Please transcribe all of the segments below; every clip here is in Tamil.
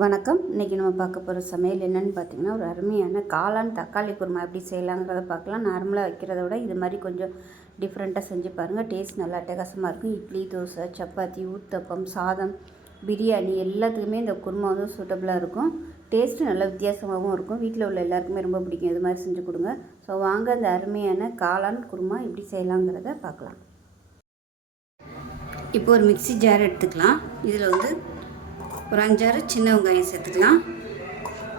வணக்கம். இன்றைக்கி நம்ம பார்க்க போகிற சமையல் என்னென்னு பார்த்தீங்கன்னா ஒரு அருமையான காளான் தக்காளி குருமா எப்படி செய்யலாங்கிறத பார்க்கலாம். நார்மலாக வைக்கிறத விட இது மாதிரி கொஞ்சம் டிஃப்ரெண்ட்டாக செஞ்சு பாருங்கள் டேஸ்ட் நல்லா அட்டகாசமாக இருக்கும். இட்லி தோசை சப்பாத்தி ஊத்தப்பம் சாதம் பிரியாணி எல்லாத்துக்குமே இந்த குருமா வந்து சூட்டபுளாக இருக்கும். டேஸ்ட்டு நல்லா வித்தியாசமாகவும் இருக்கும். வீட்டில் உள்ள எல்லாருக்குமே ரொம்ப பிடிக்கும். இது மாதிரி செஞ்சு கொடுங்க. ஸோ வாங்க அந்த அருமையான காளான் குருமா எப்படி செய்யலாங்கிறத பார்க்கலாம். இப்போ ஒரு மிக்சி ஜார் எடுத்துக்கலாம். இதில் வந்து ஒரு அஞ்சாறு சின்ன வெங்காயம் சேர்த்துக்கலாம்.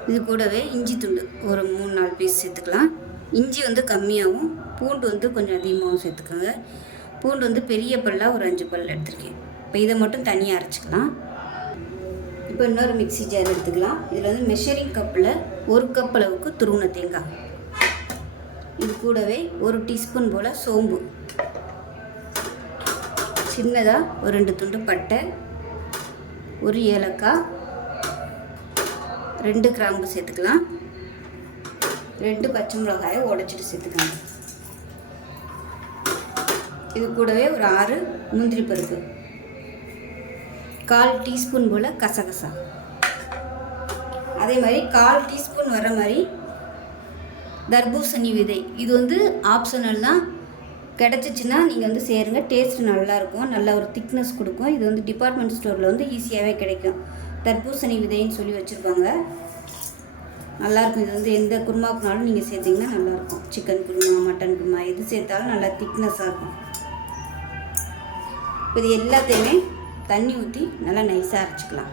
இது கூடவே இஞ்சி துண்டு ஒரு மூணு நாலு பீஸ் சேர்த்துக்கலாம். இஞ்சி வந்து கம்மியாகவும் பூண்டு வந்து கொஞ்சம் அதிகமாகவும் சேர்த்துக்கோங்க. பூண்டு வந்து பெரிய பல்லாக ஒரு அஞ்சு பல் எடுத்துருக்கேன். இப்போ இதை மட்டும் தனியாக அரைச்சிக்கலாம். இப்போ இன்னொரு மிக்ஸி ஜார் எடுத்துக்கலாம். இதில் வந்து மெஷரிங் கப்பில் ஒரு கப் அளவுக்கு துருவண தேங்காய். இது கூடவே ஒரு டீஸ்பூன் போல் சோம்பு. சின்னதாக ஒரு ரெண்டு துண்டு பட்டை. ஒரு ஏலக்காய் ரெண்டு கிராம்பு சேர்த்துக்கலாம். ரெண்டு பச்சை மிளகாயை உடச்சிட்டு சேர்த்துக்கலாம். இது கூடவே ஒரு ஆறு முந்திரி பருப்பு. கால் டீஸ்பூன் போல் கசகசா. அதே மாதிரி கால் டீஸ்பூன் வர மாதிரி தர்பூசணி விதை. இது வந்து ஆப்ஷனல் தான். கிடச்சிச்சின்னா நீங்கள் வந்து சேருங்க. டேஸ்ட் நல்லாயிருக்கும் நல்ல ஒரு திக்னஸ் கொடுக்கும். இது வந்து டிபார்ட்மெண்ட் ஸ்டோரில் வந்து ஈஸியாகவே கிடைக்கும். தர்பூசணி விதைன்னு சொல்லி வச்சுருப்பாங்க. நல்லாயிருக்கும் இது வந்து எந்த குருமாக்குனாலும் நீங்கள் சேர்த்திங்கன்னா நல்லாயிருக்கும் சிக்கன் குருமா மட்டன் குருமா எது சேர்த்தாலும் நல்லா திக்னஸாக இருக்கும். இப்போ இது எல்லாத்தையுமே தண்ணி ஊற்றி நல்லா நைஸாக அரைச்சிக்கலாம்.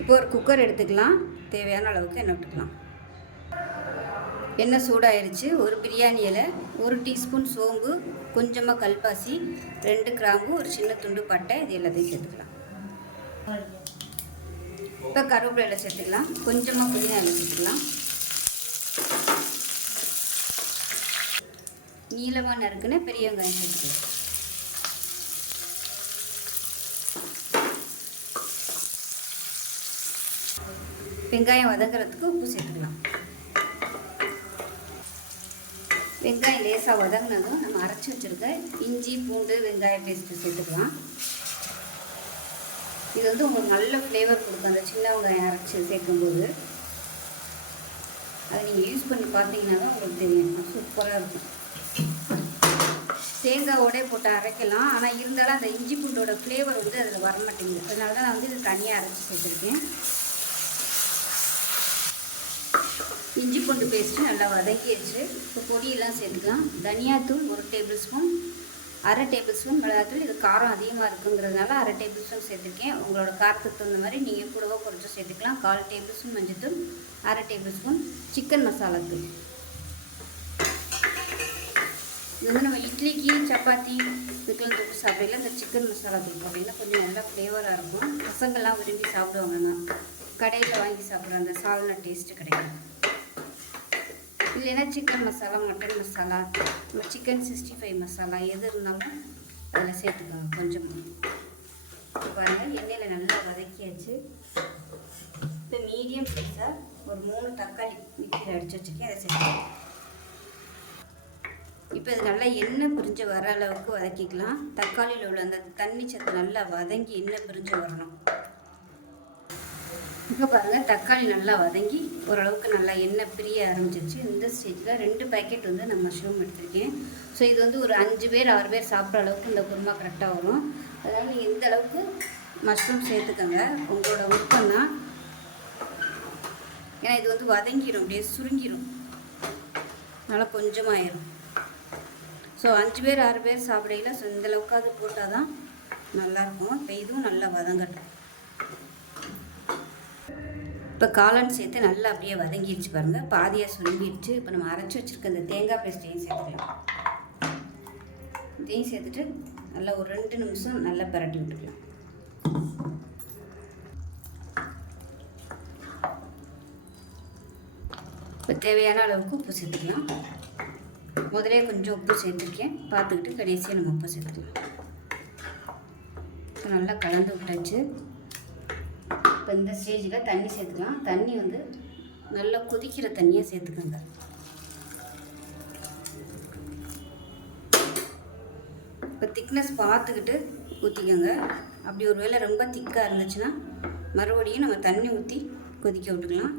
இப்போ ஒரு குக்கர் எடுத்துக்கலாம். தேவையான அளவுக்கு என்ன விட்டுக்கலாம். எண்ணெய் சூடாயிருச்சு. ஒரு பிரியாணி இலை ஒரு டீஸ்பூன் சோம்பு கொஞ்சமாக கல்பாசி ரெண்டு கிராம்பு ஒரு சின்ன துண்டு பட்டை இது எல்லாத்தையும் சேர்த்துக்கலாம். இப்போ கருவேப்பிலை சேர்த்துக்கலாம். கொஞ்சமாக புதினா இலை சேர்த்துக்கலாம். நீளமாக நறுக்குன்னு பெரிய வெங்காயம் சேர்த்துக்கலாம். வெங்காயம் வதங்குறதுக்கு உப்பு சேர்த்துக்கலாம். வெங்காயம் லேசாக வதங்கினதும் நம்ம அரைச்சி வச்சுருக்க இஞ்சி பூண்டு வெங்காய பேஸ்ட்டு சேர்த்துக்கலாம். இது வந்து உங்களுக்கு நல்ல ஃப்ளேவர் கொடுக்கும். அந்த சின்ன வெங்காயம் அரைச்சி சேர்க்கும்போது. அதை நீங்கள் யூஸ் பண்ணி பார்த்தீங்கன்னா தான் உங்களுக்கு தெரியும். சூப்பராக இருக்கும். தேங்காவோடே போட்டு அரைக்கலாம். ஆனால் இருந்தாலும் அந்த இஞ்சி பூண்டோட ஃப்ளேவர் வந்து அதில் வர மாட்டேங்குது. அதனால தான் நான் வந்து இது தனியாக அரைச்சி சேர்த்துருக்கேன். இஞ்சி பூண்டு பேஸ்ட்டு நல்லா வதங்கிடுச்சு இப்போ பொடியெல்லாம் சேர்த்துக்கலாம். தனியாத்தூள் ஒரு டேபிள் ஸ்பூன் அரை டேபிள் ஸ்பூன் மிளகாத்தூள். இது காரம் அதிகமாக இருக்குங்கிறதுனால அரை டேபிள் ஸ்பூன் சேர்த்துருக்கேன். உங்களோட காரத்துக்கு தகுந்த மாதிரி நீங்கள் கூடவோ குறைச்சோ சேர்த்துக்கலாம். கால் டேபிள் ஸ்பூன் மஞ்சத்தூள் அரை டேபிள் ஸ்பூன் சிக்கன் மசாலா தூள். இது வந்து நம்ம இட்லிக்கு சப்பாத்தி இதுக்கெல்லாம் தொட்டு சாப்பிடல இந்த சிக்கன் மசாலா தூள் போட்டிங்கன்னா கொஞ்சம் நல்லா ஃப்ளேவராக இருக்கும். பசங்கள்லாம் விரும்பி சாப்பிடுவாங்க கடையில் வாங்கி சாப்பிட்ற அந்த சால்னா டேஸ்ட்டு கிடைக்கும். இல்லைன்னா chicken masala mutton masala chicken sixty five masala எது இருந்தாலும் அதில் சேர்த்துக்கோங்க கொஞ்சம். பாருங்கள் எண்ணெயில் நல்லா வதக்கியாச்சு. இப்போ மீடியம் சைஸாக ஒரு மூணு தக்காளி மிக்சியில் அடித்து வச்சுருக்கேன் அதை சேர்த்துக்கலாம் இப்போ இது நல்லா எண்ணெய் பிரிஞ்சு வர அளவுக்கு வதக்கிக்கலாம். தக்காளியில் உள்ள அந்த தண்ணி சத்து நல்லா வதங்கி எண்ணெய் பிரிஞ்சு வரணும். இப்போ பாருங்கள் தக்காளி நல்லா வதங்கி ஓரளவுக்கு நல்லா எண்ணெய் பிரிய ஆரம்பிச்சிருச்சு. இந்த ஸ்டேஜில் ரெண்டு பேக்கெட் வந்து நான் மஷ்ரூம் எடுத்திருக்கேன். ஸோ இது வந்து ஒரு அஞ்சு பேர் ஆறு பேர் சாப்பிட்ற அளவுக்கு இந்த குருமா கரெக்டாக வரும். அதனால் நீங்கள் இந்த அளவுக்கு மஷ்ரூம் சேர்த்துக்கோங்க உங்களோட விருப்பம் தான் ஏன்னா இது வந்து வதங்கிடும் அப்படியே சுருங்கிடும் நல்லா கொஞ்சமாயிரும். ஸோ அஞ்சு பேர் ஆறு பேர் சாப்பிடையில ஸோ இந்த அளவுக்காவது போட்டால் தான் நல்லாயிருக்கும். இப்போ இதுவும் நல்லா வதங்கட்டும். இப்போ காளான் சேர்த்து நல்லா அப்படியே வதங்கிடுச்சு பாருங்கள் பாதியாக சுருங்கிடுச்சு. இப்போ நம்ம அரைச்சி வச்சுருக்க இந்த தேங்காய் பேஸ்ட்டையும் சேர்த்துக்கலாம். இதையும் சேர்த்துட்டு நல்லா ஒரு ரெண்டு நிமிஷம் நல்லா பரட்டி விட்டுக்கலாம். இப்போ தேவையான அளவுக்கு உப்பு சேர்த்துக்கலாம். முதலே கொஞ்சம் உப்பு சேர்த்துருக்கேன். பார்த்துக்கிட்டு கடைசியாக நம்ம உப்பு சேர்த்துக்கலாம். இப்போ நல்லா கலந்து விட்டாச்சு. இப்போ இந்த ஸ்டேஜில் தண்ணி சேர்த்துக்கலாம். தண்ணி வந்து நல்லா கொதிக்கிற தண்ணியாக சேர்த்துக்கோங்க. இப்போ திக்னஸ் பார்த்துக்கிட்டு ஊற்றிக்கோங்க அப்படி ஒரு வேளை ரொம்ப திக்காக இருந்துச்சுன்னா மறுபடியும் நம்ம தண்ணி ஊற்றி கொதிக்க விட்டுக்கலாம்.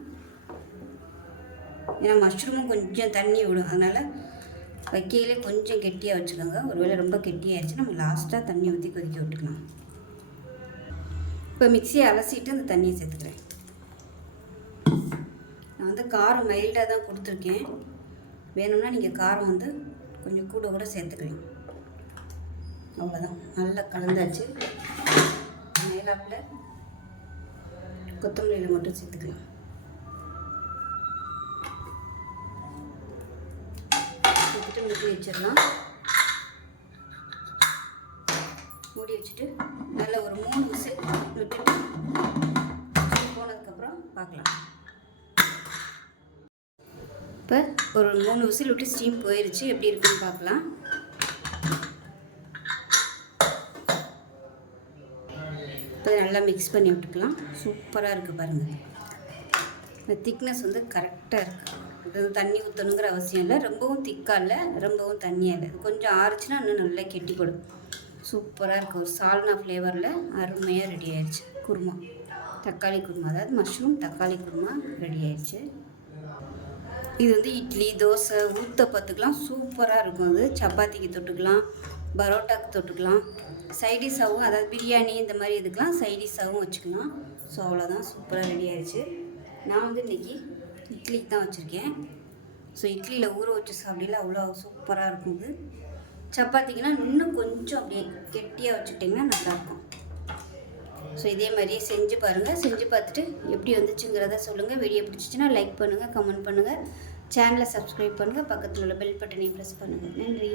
ஏன்னா மஷ்ரூமும் கொஞ்சம் தண்ணி விடும். அதனால் வைக்கையிலே கொஞ்சம் கெட்டியாக வச்சுக்கோங்க. ஒருவேளை ரொம்ப கெட்டியாகிடுச்சு நம்ம லாஸ்ட்டாக தண்ணி ஊற்றி கொதிக்க விட்டுக்கலாம். இப்போ மிக்சியை அலசிட்டு அந்த தண்ணியை சேர்த்துக்கிறேன். நான் வந்து காரம் மைல்டாக தான் கொடுத்துருக்கேன். வேணும்னா நீங்கள் காரம் வந்து கொஞ்சம் கூட கூட சேர்த்துக்கலாம். அவ்வளோதான் நல்லா கலந்தாச்சு. மேலாப்பில் கொத்தமல்லியில் மட்டும் சேர்த்துக்கலாம். சேர்த்துட்டு மூடி வச்சிடலாம். மூடி வச்சுட்டு நல்ல ஒரு மூணு விசில் விட்டுட்டு போனதுக்கப்புறம் பார்க்கலாம். இப்போ ஒரு மூணு விசில் விட்டு ஸ்டீம் போயிடுச்சு எப்படி இருக்குன்னு பார்க்கலாம். இப்போ நல்லா மிக்ஸ் பண்ணி விட்டுக்கலாம். சூப்பராக இருக்குது பாருங்கள் இந்த திக்னஸ் வந்து கரெக்டாக இருக்குது இது தண்ணி ஊற்றணுங்கிற அவசியம் இல்லை. ரொம்பவும் திக்காக இல்லை ரொம்பவும் தண்ணியாக இல்லை. கொஞ்சம் ஆறுச்சுன்னா இன்னும் நல்லா கெட்டிப்படும் சூப்பராக இருக்குது ஒரு சால்னா ஃப்ளேவரில் அருமையாக ரெடி ஆயிடுச்சு. குருமா. தக்காளி குருமா. அதாவது மஷ்ரூம் தக்காளி குருமா ரெடி ஆயிடுச்சு. இது வந்து இட்லி தோசை ஊத்தப்பத்துக்கெலாம் சூப்பராக இருக்கும் அது. சப்பாத்திக்கு தொட்டுக்கலாம் பரோட்டாக்கு தொட்டுக்கலாம். சைடிஷாகவும் அதாவது பிரியாணி இந்த மாதிரி இதுக்கெலாம் சைடிஷாகவும் வச்சுக்கலாம். ஸோ அவ்வளோதான் சூப்பராக ரெடி ஆயிடுச்சு. நான் வந்து இன்றைக்கி இட்லிக்கு தான் வச்சுருக்கேன். ஸோ இட்லியில் ஊற வச்சு சாப்பிடல அவ்வளோ சூப்பராக இருக்கும் இது சப்பாத்திக்குனா இன்னும் கொஞ்சம் அப்படியே கெட்டியாக வச்சுட்டிங்கன்னா நல்லாயிருக்கும். ஸோ இதே மாதிரியே செஞ்சு பாருங்கள் செஞ்சு பார்த்துட்டு எப்படி வந்துச்சுங்கிறத சொல்லுங்கள் வீடியோ பிடிச்சிச்சின்னா லைக் பண்ணுங்கள் கமெண்ட் பண்ணுங்கள் சேனலை சப்ஸ்கிரைப் பண்ணுங்கள் பக்கத்தில் உள்ள பெல் பட்டனையும் ப்ரெஸ் பண்ணுங்கள் நன்றி.